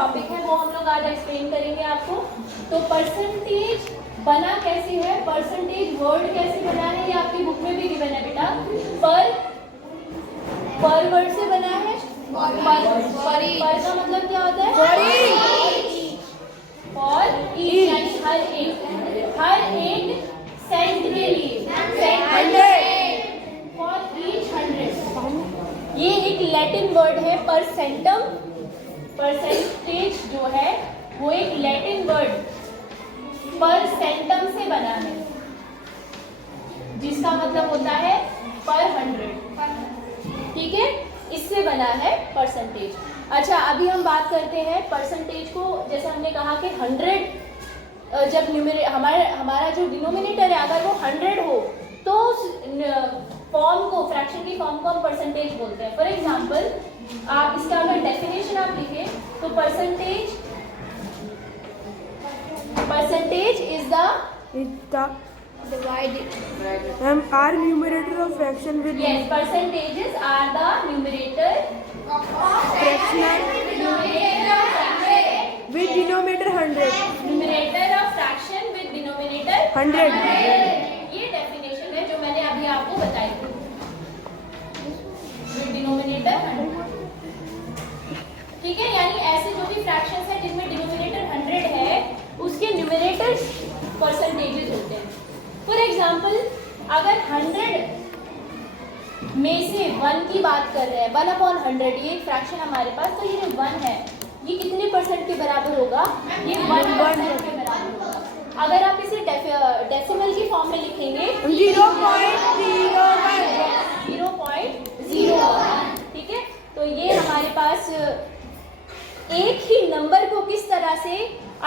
Topic है वो हम लोग आज एक्सप्लेन करेंगे आपको। तो परसेंटेज बना कैसे है, परसेंटेज वर्ड कैसे बना है, ये आपकी बुक में भी गिवन है बेटा। पर वर्ड से बना है। पर का मतलब क्या होता है? फॉर ईच, यानी हर एक सेंट के लिए, फॉर ईच 100। ये एक लैटिन वर्ड है परसेंटम। परसेंटेज जो है वो एक लैटिन वर्ड परसेंटम से बना है, जिसका मतलब होता है पर 100। ठीक है, इससे बना है परसेंटेज। अच्छा, अभी हम बात करते हैं परसेंटेज को। जैसे हमने कहा कि 100 जब हमारा जो डिनोमिनेटर है अगर वो 100 हो तो फॉर्म को, फ्रैक्शन की फॉर्म को हम परसेंटेज बोलते हैं। फॉर एग्जांपल, आप इसका अगर डेफिनेशन आप लिखें तो percentage is the are numerator of fraction with yes, percentages are the numerator fractional with denominator 100. numerator of fraction with denominator 100. ये डेफिनेशन है जो मैंने अभी आपको बताई थी, with denominator 100। ठीक है, यानी ऐसे जो भी फ्रैक्शंस हैं जिनमें डिनोमिनेटर 100 है उसके न्यूमरेटर्स परसेंटेजेस होते हैं। फॉर एग्जाम्पल, अगर 100 में से 1 की बात कर रहे हैं, 1/100, ये फ्रैक्शन हमारे पास, तो ये 1 है, ये कितने परसेंट के बराबर होगा? ये 1% के बराबर होगा। अगर आप इसे डेसिमल की फॉर्म में लिखेंगे 0.01। ठीक है, तो ये हमारे पास एक ही नंबर को किस तरह से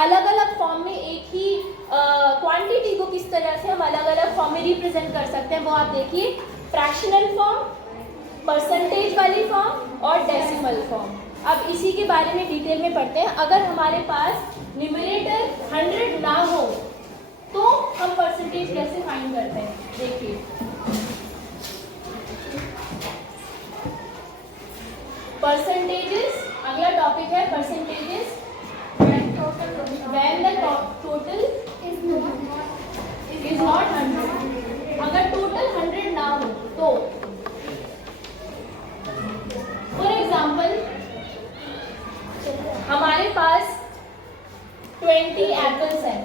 अलग अलग फॉर्म में, एक ही क्वांटिटी को किस तरह से हम अलग अलग फॉर्म में रिप्रेजेंट कर सकते हैं वो आप देखिए। फ्रैक्शनल फॉर्म, परसेंटेज वाली फॉर्म और डेसिमल फॉर्म। अब इसी के बारे में डिटेल में पढ़ते हैं। अगर हमारे पास न्यूमरेटर 100 ना हो तो हम परसेंटेज कैसे फाइंड करते हैं, देखिए। परसेंटेजेस, अगला टॉपिक है percentages. When the total is not 100, अगर टोटल 100 ना हो तो, फॉर एग्जाम्पल, हमारे पास 20 एप्पल्स हैं।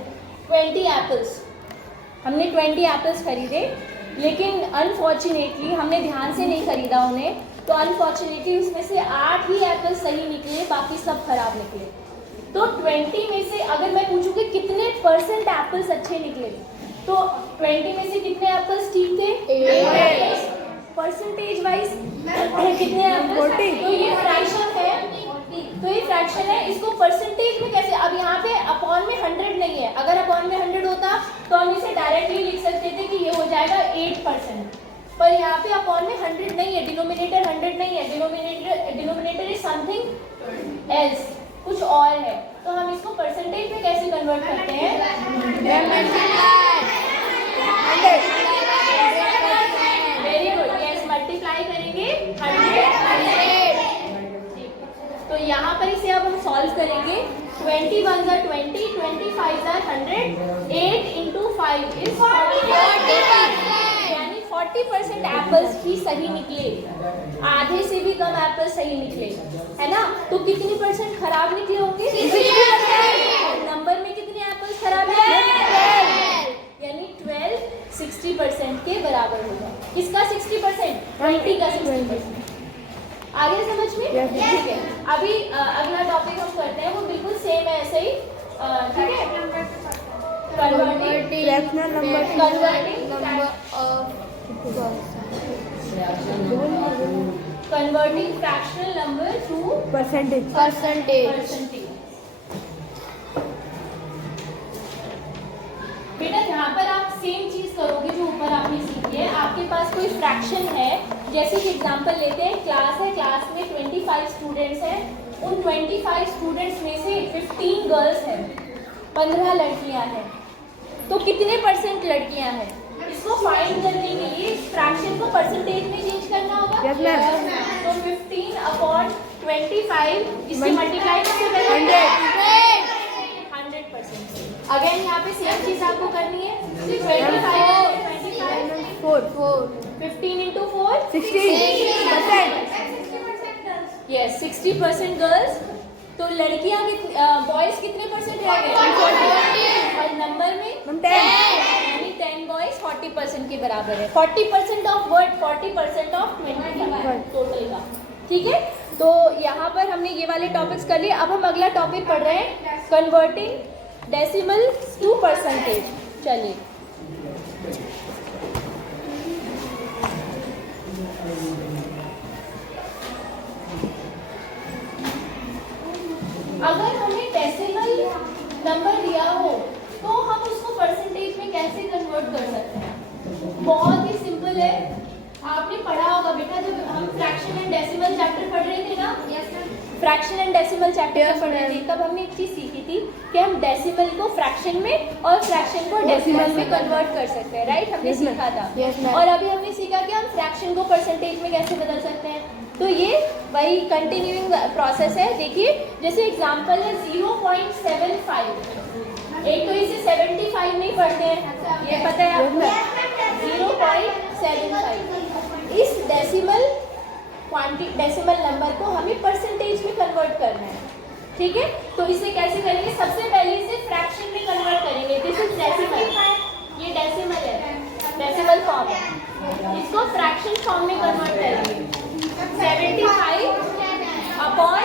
20 एप्पल्स, हमने 20 एप्पल्स खरीदे, लेकिन अनफॉर्चुनेटली हमने ध्यान से नहीं खरीदा उन्हें, तो अनफॉर्चुनेटली उसमें से 8 ही एप्पल्स सही निकले, बाकी सब खराब निकले। तो 20 में से अगर मैं पूछूं कि कितने परसेंट एप्पल्स अच्छे निकले, तो 20 में से कितने एप्पल्स ठीक थे? परसेंटेज वाइज कितने एप्पल्स? तो ये फ्रैक्शन है, इसको परसेंटेज में कैसे? अब यहाँ पे अपॉन में 100 नहीं है, अगर अपॉन में 100 होता तो हम इसे डायरेक्टली लिख सकते थे कि ये हो जाएगा 8%, पर यहाँ पे अपॉन में 100 नहीं है, डिनोमिनेटर 100 नहीं है, डिनोमिनेटर इज समथिंग एल्स, कुछ और है। तो हम इसको परसेंटेज में कैसे कन्वर्ट करते हैं? वेरी गुड, यस, मल्टीप्लाई करेंगे 100। तो यहाँ पर इसे अब हम सॉल्व करेंगे। 20 1s are 20, 25s are 100, 8 into 5 is 40%, यानी 40% एप्पल्स ही सही निकले, आधे से भी कम एप्पल्स सही निकले, है ना? तो कितनी परसेंट खराब निकले होंगे? 60%। नंबर में कितने एप्पल्स खराब निकले? यानी 12 60% के बराबर होगा। किसका 60%? 20 का 60%। आगे समझ में? ठीक है, अभी अगला टॉपिक हम करते हैं, वो बिल्कुल सेम है, ऐसे ही। ठीक है, converting fractional number two percentage. बेटा यहाँ पर आप सेम चीज करोगे जो ऊपर आपने सीखी है। आपके पास कोई फ्रैक्शन है, जैसे कि एग्जांपल लेते हैं, क्लास है, क्लास में 25 स्टूडेंट्स हैं, उन 25 स्टूडेंट्स में से 15 गर्ल्स हैं, 15 लड़कियां हैं, तो कितने परसेंट लड़कियां हैं? इसको फाइंड करने के लिए फ्रैक्शन को परसेंटेज में चेंज करना होगा। तो 15/25 इससे मल्टीप्लाई करके 100। about 60%. Yes 60% girls. तो लड़कियां बॉयज कितने परसेंट रह गए? और नंबर में 10. यानी 10 बॉयज 40% के बराबर है। 40% ऑफ वर्ड, 40% ऑफ 25 टोटल का। ठीक है, तो यहाँ पर हमने ये वाले टॉपिक्स कर लिए। अब हम अगला टॉपिक पढ़ रहे हैं, कन्वर्टिंग डेसिमल टू परसेंटेज। चलिए, अगर हमें डेसिमल नंबर दिया हो तो हम उसको परसेंटेज में कैसे कन्वर्ट कर सकते हैं? बहुत ही सिंपल है। आपने पढ़ा होगा बेटा, जब हम फ्रैक्शन एंड डेसिमल चैप्टर पढ़ रहे थे ना, फ्रैक्शन एंड डेसिमल चैप्टर पढ़ रहे थे, तब हमने एक चीज सीखी थी कि हम डेसिमल को फ्रैक्शन में और फ्रैक्शन को डेसिमल में कन्वर्ट कर सकते हैं। राइट, हमने सीखा था। और अभी हमने सीखा कि हम फ्रैक्शन को परसेंटेज में कैसे बदल सकते हैं। तो ये वही कंटिन्यूइंग प्रोसेस है। देखिए, जैसे एग्जांपल है 0.75। एक तो इसे 75 नहीं पढ़ते हैं, ये पता है आपको। 0.75 इस डेसिमल नंबर को हमें परसेंटेज में कन्वर्ट करना है। ठीक है, तो इसे कैसे करेंगे? सबसे पहले इसे फ्रैक्शन में कन्वर्ट करेंगे। दिस इज डेसिमल, ये डेसिमल है, डेसिमल फॉर्म है। इसको फ्रैक्शन फॉर्म में कन्वर्ट करेंगे। 75 अपॉन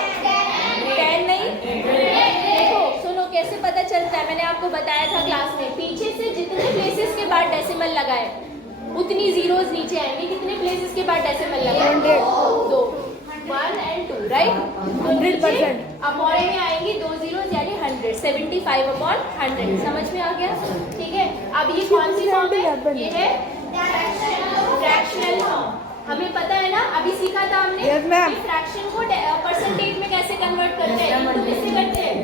10 नहीं। देखो सुनो, कैसे पता चलता है, मैंने आपको बताया था क्लास में, पीछे से जितने प्लेसेस के बाद डेसिमल लगाए उतनी जीरोस नीचे आएंगे। कितने प्लेसेस के बाद डेसिमल लगाए? 2, 1 and 2, राइट। 100% अपॉन में आएंगे 2 जीरोस, यानी 100। 75 अपॉन 100, समझ में आ गया? ठीक है, अब ये कौन सी फॉर्म है? ये है फ्रैक्शनल फॉर्म। हमें पता है ना, अभी सीखा था हमने कि फ्रैक्शन को परसेंटेज में कैसे कन्वर्ट करते हैं। तो किससे करते हैं?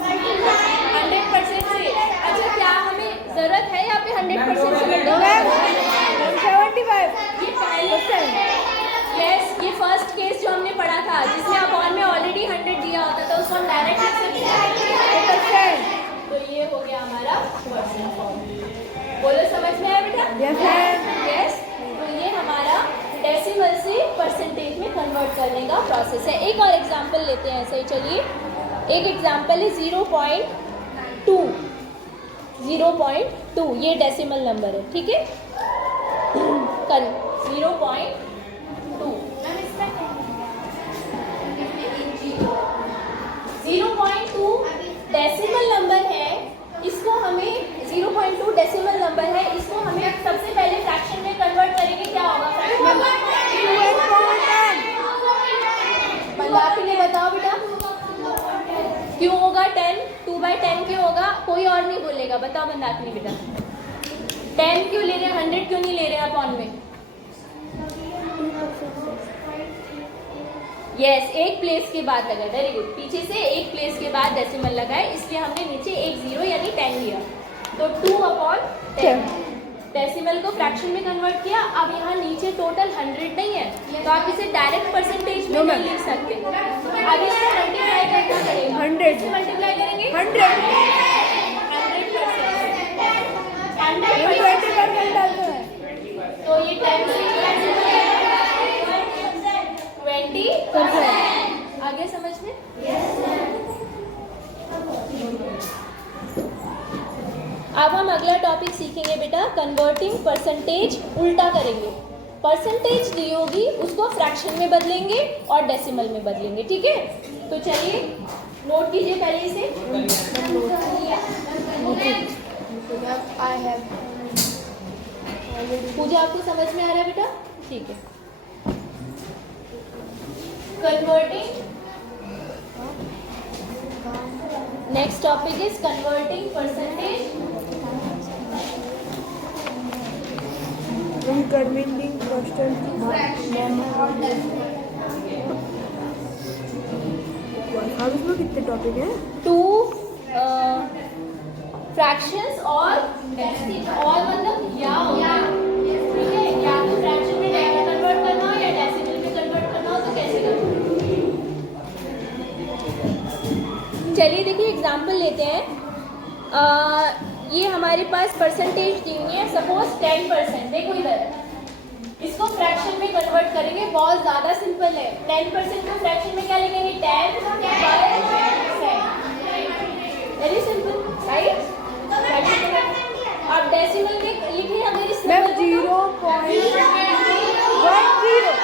100% से। अच्छा, क्या हमें जरूरत है यहाँ पे 100% से? 75. ये पहले यस, ये फर्स्ट केस जो हमने पढ़ा था, जिसमें अपॉन में ऑलरेडी 100 दिया होता था, उसको हम डायरेक्ट लिख सकते हैं। तो ये हो गया हमारा परसेंट फॉर्म। बोलो, समझ में आया बेटा? यस। तो ये हमारा डेसिमल से परसेंटेज में कन्वर्ट करने का प्रोसेस है। एक और एग्जांपल लेते हैं ऐसे ही। चलिए, एक एग्जांपल है 0.2। 0.2 ये डेसिमल नंबर है। ठीक है, 0.2 0.2 डेसिमल नंबर है। इसको हमें 0.2 डेसिमल नंबर है, इसको हमें सबसे पहले फ्रैक्शन में कन्वर्ट करेंगे। क्या होगा? मंदाकिनी बताओ बेटा, क्यों होगा 10? 2/10 क्यों होगा? कोई और नहीं बोलेगा, बताओ मंदाकिनी बेटा। 10 क्यों ले रहे हैं, 100 क्यों नहीं ले रहे हैं अपॉन में? यस, एक प्लेस के बाद लगा। वेरी गुड, पीछे से एक प्लेस के बाद डेसिमल लगाए, इसलिए हमने नीचे एक 0 यानी 10 लिया। तो 2/10 डेसिमल को फ्रैक्शन में कन्वर्ट किया। अब यहाँ नीचे टोटल 100 नहीं है, तो आप इसे डायरेक्ट परसेंटेज में नहीं लिख सकते। अब इसे मल्टीप्लाई करना पड़ेगा। 100 से मल्टीप्लाई करेंगे 100%। 100% डालते हैं, तो ये 10 से 20%। आगे समझ में? अब हम अगला टॉपिक सीखेंगे बेटा, कन्वर्टिंग परसेंटेज उल्टा करेंगे। परसेंटेज दी होगी उसको फ्रैक्शन में बदलेंगे और डेसिमल में बदलेंगे। ठीक है, तो चलिए नोट कीजिए पहले इसे। पूजा, आपको समझ में आ रहा है बेटा? ठीक है। Converting, next topic is converting percentage Converting percent अब इसमें कितने टॉपिक हैं? 2 फ्रैक्शंस और मतलब या होगा। ठीक है, या तो फ्रैक्शन में कन्वर्ट करना हो या डेसिमल में कन्वर्ट करना हो, तो कैसे करना? चलिए देखिए, एग्जांपल लेते हैं। ये हमारे पास परसेंटेज दी हुई है, सपोज 10%। देखो इधर इसको फ्रैक्शन में कन्वर्ट करेंगे, बहुत ज़्यादा सिंपल है। 10% को फ्रैक्शन में क्या लिखेंगे? 10%। Very simple, right? आप डेसिमल में लिखिए अगर इस मैम नंबर को 0.10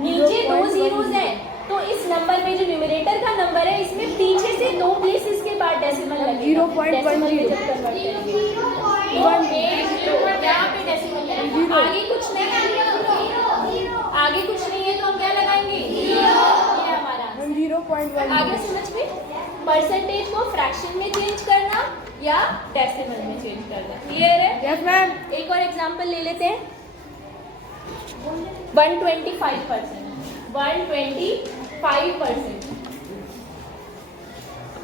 नीचे 2 zeros हैं, तो इस नंबर में जो न्यूमरेटर का नंबर है इसमें पीछे से 2 प्लेसेस के बाद डेसिमल लगेगा। 0.10 डेसिमल में जब कन्वर्ट करेंगे तो यहाँ पे डेसिमल लगेगा। आगे कुछ नहीं है, आगे कुछ नहीं है तो हम क्या लगाएंगे? ये हमारा मैम 0.1 आगे समझ में। परसेंटेज को फ्रैक्शन में चेंज करना या डेसिमल में चेंज करना, क्लियर है? Yes ma'am. एक और एग्जांपल ले लेते हैं। 125%। 125%।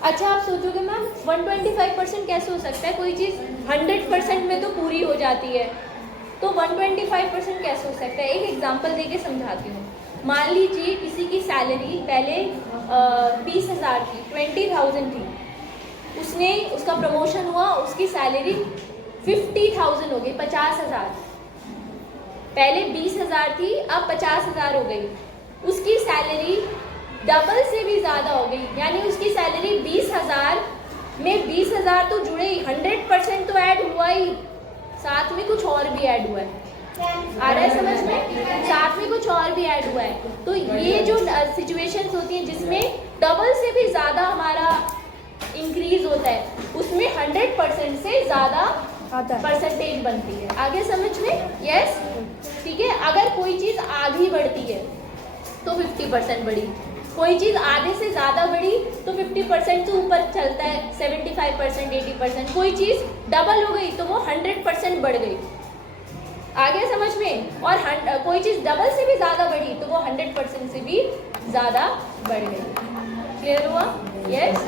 अच्छा, आप सोचोगे मैम 125% कैसे हो सकता है? कोई चीज़ 100% में तो पूरी हो जाती है, तो 125% कैसे हो सकता है? एक एग्जांपल देके समझाती हूँ। मान लीजिए किसी की सैलरी पहले 20,000 थी, 20,000 थी, उसका प्रमोशन हुआ, उसकी सैलरी 50,000 हो गई, 50,000। पहले 20,000 थी, अब 50,000 हो गई। उसकी सैलरी डबल से भी ज़्यादा हो गई, यानी उसकी सैलरी 20,000 में 20,000 तो जुड़े ही, 100% तो ऐड हुआ ही, साथ में कुछ और भी ऐड हुआ है। आ रहा है समझ में? साथ में कुछ और भी ऐड हुआ है। तो ये जो सिचुएशंस होती हैं जिसमें डबल से भी ज़्यादा हमारा इंक्रीज होता है, उसमें 100% से ज़्यादा आता है। परसेंटेज बनती है। आगे समझ में? यस, ठीक है। अगर कोई चीज़ आधी बढ़ती है तो 50% बढ़ी, कोई चीज़ आधे से ज़्यादा बढ़ी तो 50% से ऊपर चलता है, 75%, 80%। कोई चीज़ डबल हो गई तो वो 100% बढ़ गई। आगे समझ में? और कोई चीज़ डबल से भी ज़्यादा बढ़ी तो वो 100% से भी ज़्यादा बढ़ गई। क्लियर हुआ? यस,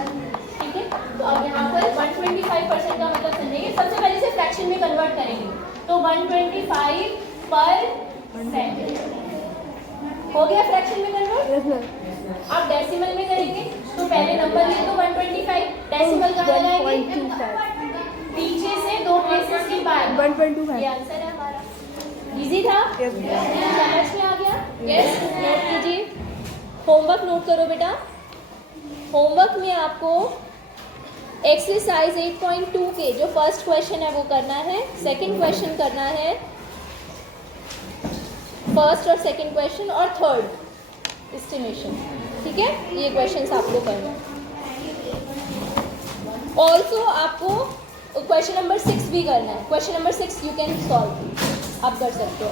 ठीक है। तो अब यहाँ पर 125% का मतलब समझेंगे। सबसे पहले से फ्रैक्शन में कन्वर्ट करेंगे, तो 125% हो गया फ्रैक्शन में कन्वर्ट। Yes ma'am. आप डेसिमल में करेंगे तो पहले नंबर लिए तो 125, डेसिमल कहाँ लगाएंगे? 1.25 पीछे से 2 प्लेसेस के बाद। 1.25 ये आंसर है हमारा। इजी था? यस समझ में आ गया? यस, नोट कीजिए। होमवर्क नोट करो बेटा। होमवर्क में आपको एक्सरसाइज 8.2 के जो फर्स्ट क्वेश्चन है वो करना है, सेकंड क्वेश्चन करना है, फर्स्ट और सेकंड क्वेश्चन, और थर्ड एस्टिमेशन। ठीक है, ये क्वेश्चंस आपको करना है। ऑल्सो आपको क्वेश्चन नंबर 6 भी करना है। Question number 6 you can solve, आप कर सकते हो।